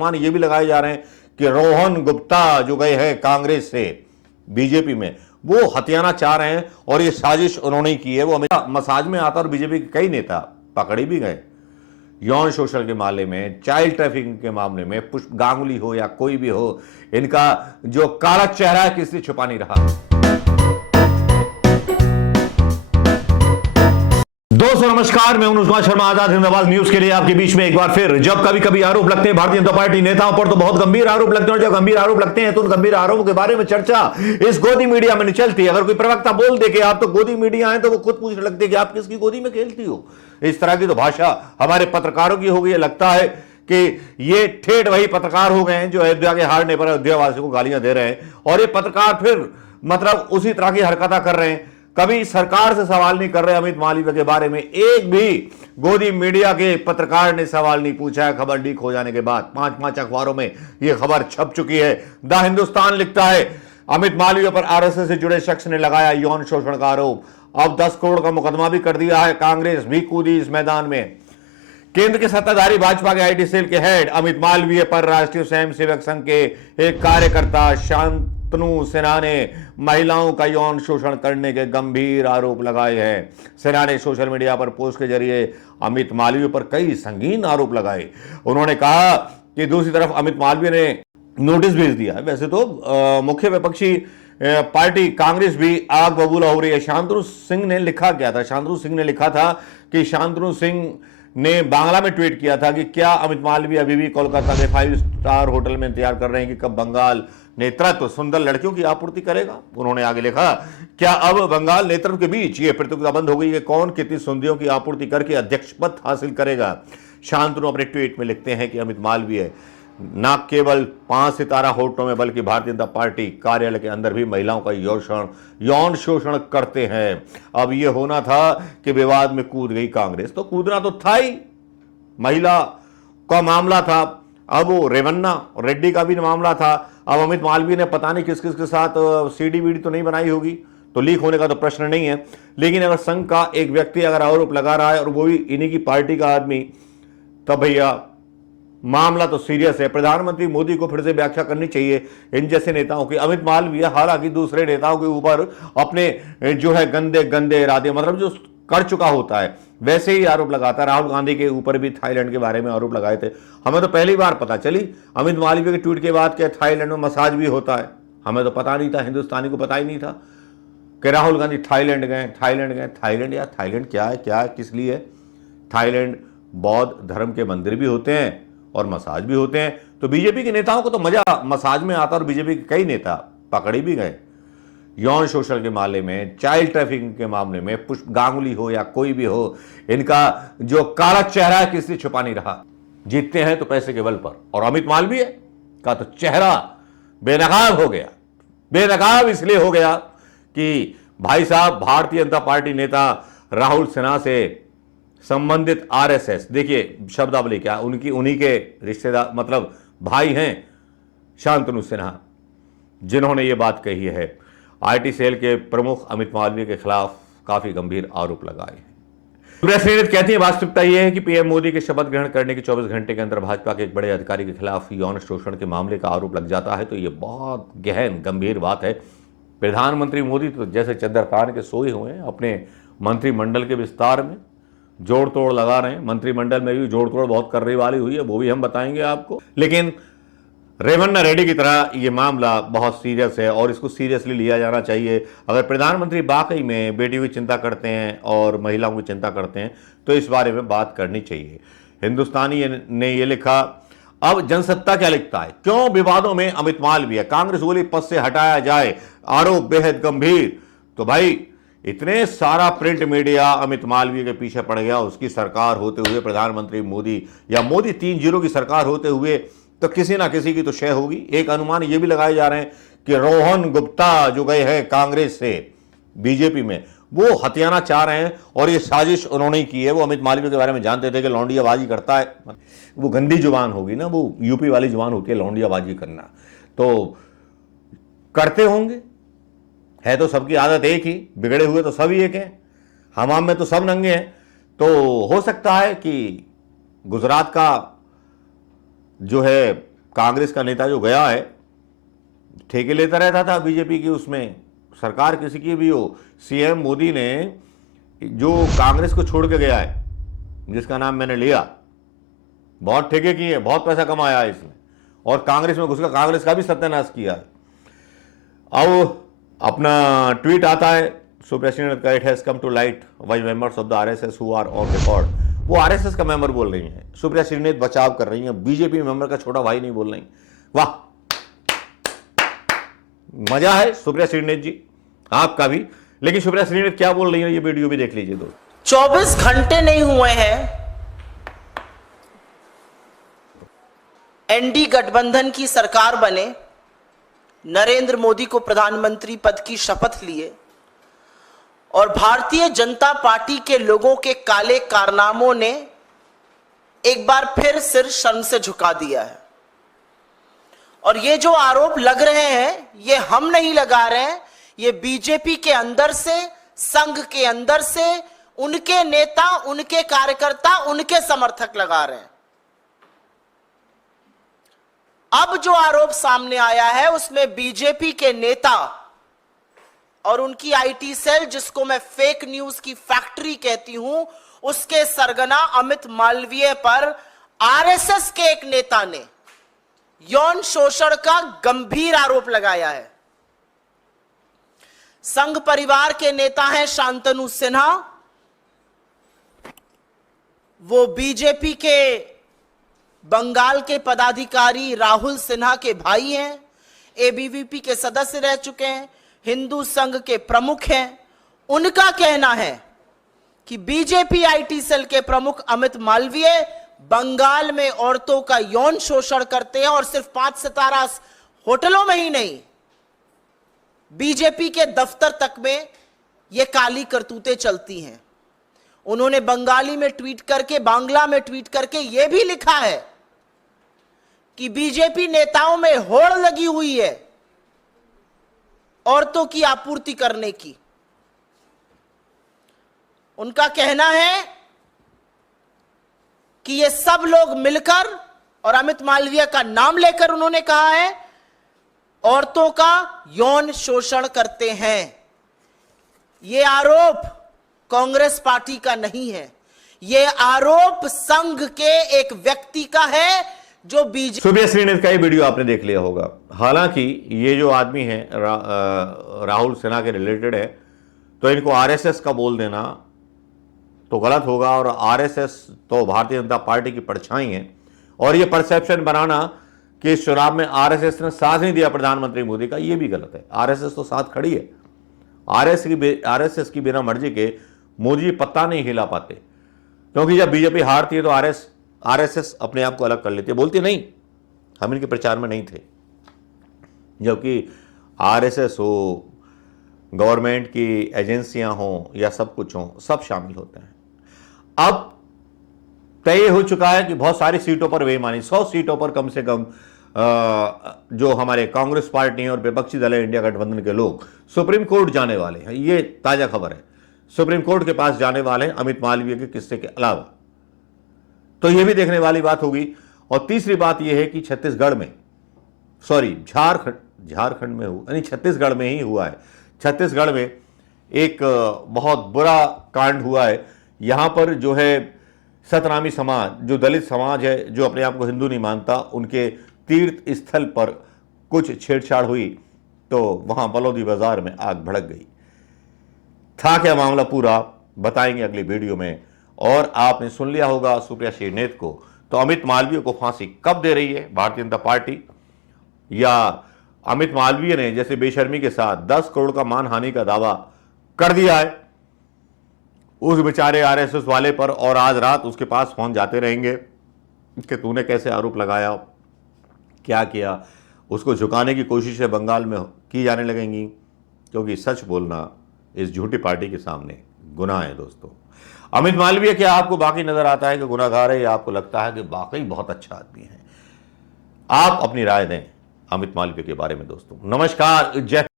मान ये भी लगाए जा रहे हैं कि रोहन गुप्ता जो गए हैं कांग्रेस से बीजेपी में, वो हथियाना चाह रहे हैं और ये साजिश उन्होंने की है। वो हमेशा मसाज में आता और बीजेपी के कई नेता पकड़े भी गए यौन शोषण के मामले में, चाइल्ड ट्रैफिकिंग के मामले में। पुष्प गांगुली हो या कोई भी हो, इनका जो काला चेहरा है किसी छुपा नहीं रहा। दोस्तों नमस्कार, मैं अनुष्मान शर्मा, आजाद हिंद आवाज न्यूज के लिए आपके बीच में एक बार फिर। जब कभी कभी आरोप लगते हैं भारतीय जनता पार्टी नेताओं पर तो बहुत गंभीर आरोप लगते हैं, और जब गंभीर आरोप लगते हैं तो उन गंभीर आरोपों के बारे में चर्चा इस गोदी मीडिया में नहीं चलती। अगर कोई प्रवक्ता बोल दे कि आप तो गोदी मीडिया हैं, तो वो खुद पूछने लगते हैं कि आप किसकी गोदी में खेलती हो। इस तरह की तो भाषा हमारे पत्रकारों की हो गई है। लगता है कि ये ठेठ वही पत्रकार हो गए हैं जो अयोध्या के हारने पर अयोध्या वासियों को गालियां दे रहे हैं, और ये पत्रकार फिर मतलब उसी तरह की हरकतें कर रहे हैं। कभी सरकार से सवाल नहीं कर रहे अमित मालवीय के बारे में। एक भी गोदी मीडिया के पत्रकार ने सवाल नहीं पूछा है। खबर लीक हो जाने के बाद 5 अखबारों में यह खबर छप चुकी है। द हिंदुस्तान लिखता है अमित मालवीय पर आरएसएस से जुड़े शख्स ने लगाया यौन शोषण का आरोप। अब 10 करोड़ का मुकदमा भी कर दिया है। कांग्रेस भी कूदी इस मैदान में। केंद्र के सत्ताधारी भाजपा के आईटी सेल के हेड अमित मालवीय पर राष्ट्रीय स्वयंसेवक संघ के एक कार्यकर्ता शांतनु सिन्हा ने महिलाओं का यौन शोषण करने के गंभीर आरोप लगाए हैं। सिन्हा ने सोशल मीडिया पर पोस्ट के जरिए अमित मालवीय पर कई संगीन आरोप लगाए। उन्होंने कहा कि दूसरी तरफ अमित मालवीय ने नोटिस भेज दिया है। वैसे तो मुख्य विपक्षी पार्टी कांग्रेस भी आग बबूला हो रही है। शांतनु सिंह ने लिखा क्या था? शांतनु सिंह ने लिखा था कि शांतनु सिंह ने बांग्ला में ट्वीट किया था कि क्या अमित मालवीय अभी भी कोलकाता के 5 स्टार होटल में इंतजार कर रहे हैं कि कब बंगाल नेतृत्व सुंदर लड़कियों की आपूर्ति करेगा। उन्होंने आगे लिखा, क्या अब बंगाल नेतृत्व के बीच ये प्रतियोगिता बंद हो गई है, कौन कितनी सुंदरियों की आपूर्ति करके अध्यक्ष पद हासिल करेगा। शांतनु अपने ट्वीट में लिखते हैं कि अमित मालवीय न केवल 5 सितारा होटलों में बल्कि भारतीय जनता पार्टी कार्यालय के अंदर भी महिलाओं का यौन शोषण करते हैं। अब यह होना था कि विवाद में कूद गई कांग्रेस। तो कूदना तो था ही, महिला का मामला था। अब वो रेवन्ना रेड्डी का भी मामला था। अब अमित मालवीय ने पता नहीं किस किस के साथ सीडी वीडी तो नहीं बनाई होगी, तो लीक होने का तो प्रश्न नहीं है। लेकिन अगर संघ का एक व्यक्ति अगर आरोप लगा रहा है और वो भी इन्हीं की पार्टी का आदमी, तब भैया मामला तो सीरियस है। प्रधानमंत्री मोदी को फिर से व्याख्या करनी चाहिए इन जैसे नेताओं की। अमित मालवीय हालांकि दूसरे नेताओं के ऊपर अपने जो है गंदे गंदे इरादे मतलब जो कर चुका होता है वैसे ही आरोप लगाता है। राहुल गांधी के ऊपर भी थाईलैंड के बारे में आरोप लगाए थे। हमें तो पहली बार पता चली अमित मालवीय के ट्वीट के बाद कि थाईलैंड में मसाज भी होता है। हमें तो पता नहीं था, हिंदुस्तानी को पता ही नहीं था कि राहुल गांधी थाईलैंड गए। थाईलैंड या थाईलैंड क्या है, क्या किस लिए है? थाईलैंड बौद्ध धर्म के मंदिर भी होते हैं और मसाज भी होते हैं। तो बीजेपी के नेताओं को तो मजा मसाज में आता और बीजेपी के कई नेता पकड़े भी गए यौन शोषण के मामले में, चाइल्ड ट्रैफिकिंग के मामले में। पुष्प गांगुली हो या कोई भी हो, इनका जो काला चेहरा है किसी छुपा नहीं रहा। जीतते हैं तो पैसे के बल पर, और अमित मालवीय का तो चेहरा बेनकाब हो गया। बेनकाब इसलिए हो गया कि भाई साहब भारतीय जनता पार्टी नेता राहुल सिन्हा से संबंधित आरएसएस, देखिए शब्दावली क्या, उन्हीं के रिश्तेदार मतलब भाई हैं शांतनु सिन्हा, जिन्होंने ये बात कही है। आईटी सेल के प्रमुख अमित मालवीय के खिलाफ काफी गंभीर आरोप लगाए हैं। प्रेस नीरज कहती है वास्तविकता यह है कि पीएम मोदी के शपथ ग्रहण करने के 24 घंटे के अंदर भाजपा के एक बड़े अधिकारी के खिलाफ यौन शोषण के मामले का आरोप लग जाता है तो ये बहुत गहन गंभीर बात है। प्रधानमंत्री मोदी तो जैसे चद्दर तान के सोए हुए हैं अपने मंत्रिमंडल के विस्तार में, जोड़ तोड़ लगा रहे हैं। मंत्रिमंडल में भी जोड़ तोड़ बहुत करने वाली हुई है, वो भी हम बताएंगे आपको। लेकिन रेवन्ना रेड्डी की तरह ये मामला बहुत सीरियस है और इसको सीरियसली लिया जाना चाहिए। अगर प्रधानमंत्री वाकई में बेटियों की चिंता करते हैं और महिलाओं की चिंता करते हैं तो इस बारे में बात करनी चाहिए। हिंदुस्तानी ने ये लिखा। अब जनसत्ता क्या लिखता है, क्यों विवादों में अमित मालवीय, कांग्रेस बोली पद से हटाया जाए, आरोप बेहद गंभीर। तो भाई इतने सारा प्रिंट मीडिया अमित मालवीय के पीछे पड़ गया, उसकी सरकार होते हुए प्रधानमंत्री मोदी या मोदी 3-0 की सरकार होते हुए, तो किसी ना किसी की तो शय होगी। एक अनुमान ये भी लगाए जा रहे हैं कि रोहन गुप्ता जो गए हैं कांग्रेस से बीजेपी में, वो हथियाना चाह रहे हैं और ये साजिश उन्होंने की है। वो अमित मालवीय के बारे में जानते थे कि लौंडियाबाजी करता है, वो गंदी जुबान होगी ना, वो यूपी वाली जुबान होती है लौंडियाबाजी करना, तो करते होंगे। है तो सबकी आदत एक ही, बिगड़े हुए तो सब ही एक हैं, हमाम में तो सब नंगे हैं। तो हो सकता है कि गुजरात का जो है कांग्रेस का नेता जो गया है, ठेके लेता रहता था बीजेपी की, उसमें सरकार किसी की भी हो, सीएम मोदी ने जो कांग्रेस को छोड़ के गया है, जिसका नाम मैंने लिया, बहुत ठेके किए, बहुत पैसा कमाया है इसने, और कांग्रेस में घुसकर कांग्रेस का भी सत्यानाश किया है। अब अपना ट्वीट आता है सुप्रिया श्रीनाथ का, it has come to light why members of the RSS who are on record. वो आरएसएस का मेंबर बोल रही हैं, सुप्रिया श्रीनाथ बचाव कर रही हैं, बीजेपी मेंबर का छोटा भाई नहीं बोल रही। वाह, मजा है सुप्रिया श्रीनाथ जी, आपका भी। लेकिन सुप्रिया श्रीनाथ क्या बोल रही है, ये वीडियो भी देख लीजिए दोस्त। 24 घंटे नहीं हुए हैं एनडी गठबंधन की सरकार बने, नरेंद्र मोदी को प्रधानमंत्री पद की शपथ लिए, और भारतीय जनता पार्टी के लोगों के काले कारनामों ने एक बार फिर सिर शर्म से झुका दिया है। और ये जो आरोप लग रहे हैं, ये हम नहीं लगा रहे हैं, ये बीजेपी के अंदर से, संघ के अंदर से उनके नेता, उनके कार्यकर्ता, उनके समर्थक लगा रहे हैं। अब जो आरोप सामने आया है उसमें बीजेपी के नेता और उनकी आईटी सेल, जिसको मैं फेक न्यूज की फैक्ट्री कहती हूं, उसके सरगना अमित मालवीय पर आरएसएस के एक नेता ने यौन शोषण का गंभीर आरोप लगाया है। संघ परिवार के नेता हैं शांतनु सिन्हा, वो बीजेपी के बंगाल के पदाधिकारी राहुल सिन्हा के भाई हैं, एबीवीपी के सदस्य रह चुके हैं, हिंदू संघ के प्रमुख हैं। उनका कहना है कि बीजेपी आईटी सेल के प्रमुख अमित मालवीय बंगाल में औरतों का यौन शोषण करते हैं, और सिर्फ 5 सितारा होटलों में ही नहीं, बीजेपी के दफ्तर तक में यह काली करतूतें चलती हैं। उन्होंने बंगाली में ट्वीट करके, बांग्ला में ट्वीट करके यह भी लिखा है कि बीजेपी नेताओं में होड़ लगी हुई है औरतों की आपूर्ति करने की। उनका कहना है कि ये सब लोग मिलकर, और अमित मालवीय का नाम लेकर उन्होंने कहा है, औरतों का यौन शोषण करते हैं। ये आरोप कांग्रेस पार्टी का नहीं है, ये आरोप संघ के एक व्यक्ति का है जो बीजेपी। सुप्रिया श्रीनाथ का ये वीडियो आपने देख लिया होगा। हालांकि ये जो आदमी है राहुल सिन्हा के रिलेटेड है, तो इनको आरएसएस का बोल देना तो गलत होगा, और आरएसएस तो भारतीय जनता पार्टी की परछाई है, और ये परसेप्शन बनाना कि इस चुनाव में आरएसएस ने साथ नहीं दिया प्रधानमंत्री मोदी का, ये भी गलत है। आरएसएस तो साथ खड़ी है। आरएसएस की बिना मर्जी के मोदी पत्ता नहीं हिला पाते, क्योंकि जब बीजेपी हारती है तो आरएसएस अपने आप को अलग कर लेती है, बोलती नहीं हम इनके प्रचार में नहीं थे। जबकि आरएसएस हो, गवर्नमेंट की एजेंसियां हों या सब कुछ हो, सब शामिल होते हैं। अब तय हो चुका है कि बहुत सारी सीटों पर बेईमानी, 100 सीटों पर कम से कम जो हमारे कांग्रेस पार्टी और विपक्षी दल है इंडिया गठबंधन के लोग सुप्रीम कोर्ट जाने वाले हैं। ये ताजा खबर है, सुप्रीम कोर्ट के पास जाने वाले हैं अमित मालवीय के किस्से के अलावा। तो यह भी देखने वाली बात होगी। और तीसरी बात यह है कि छत्तीसगढ़ में, सॉरी झारखंड में हुआ, यानी छत्तीसगढ़ में ही हुआ है। छत्तीसगढ़ में एक बहुत बुरा कांड हुआ है। यहां पर जो है सतनामी समाज, जो दलित समाज है, जो अपने आप को हिंदू नहीं मानता, उनके तीर्थ स्थल पर कुछ छेड़छाड़ हुई, तो वहां बलौदी बाजार में आग भड़क गई। था क्या मामला पूरा बताएंगे अगली वीडियो में। और आपने सुन लिया होगा सुप्रिया श्रीनाथ को, तो अमित मालवीय को फांसी कब दे रही है भारतीय जनता पार्टी, या अमित मालवीय ने जैसे बेशर्मी के साथ 10 करोड़ का मानहानि का दावा कर दिया है उस बेचारे आरएसएस वाले पर, और आज रात उसके पास फोन जाते रहेंगे कि तूने कैसे आरोप लगाया, क्या किया, उसको झुकाने की कोशिशें बंगाल में की जाने लगेंगी, क्योंकि सच बोलना इस झूठी पार्टी के सामने गुनाह है। दोस्तों, अमित मालवीय क्या आपको बाकी नजर आता है कि गुनाहगार है, या आपको लगता है कि वाकई बहुत अच्छा आदमी है? आप अपनी राय दें अमित मालवीय के बारे में। दोस्तों नमस्कार, जय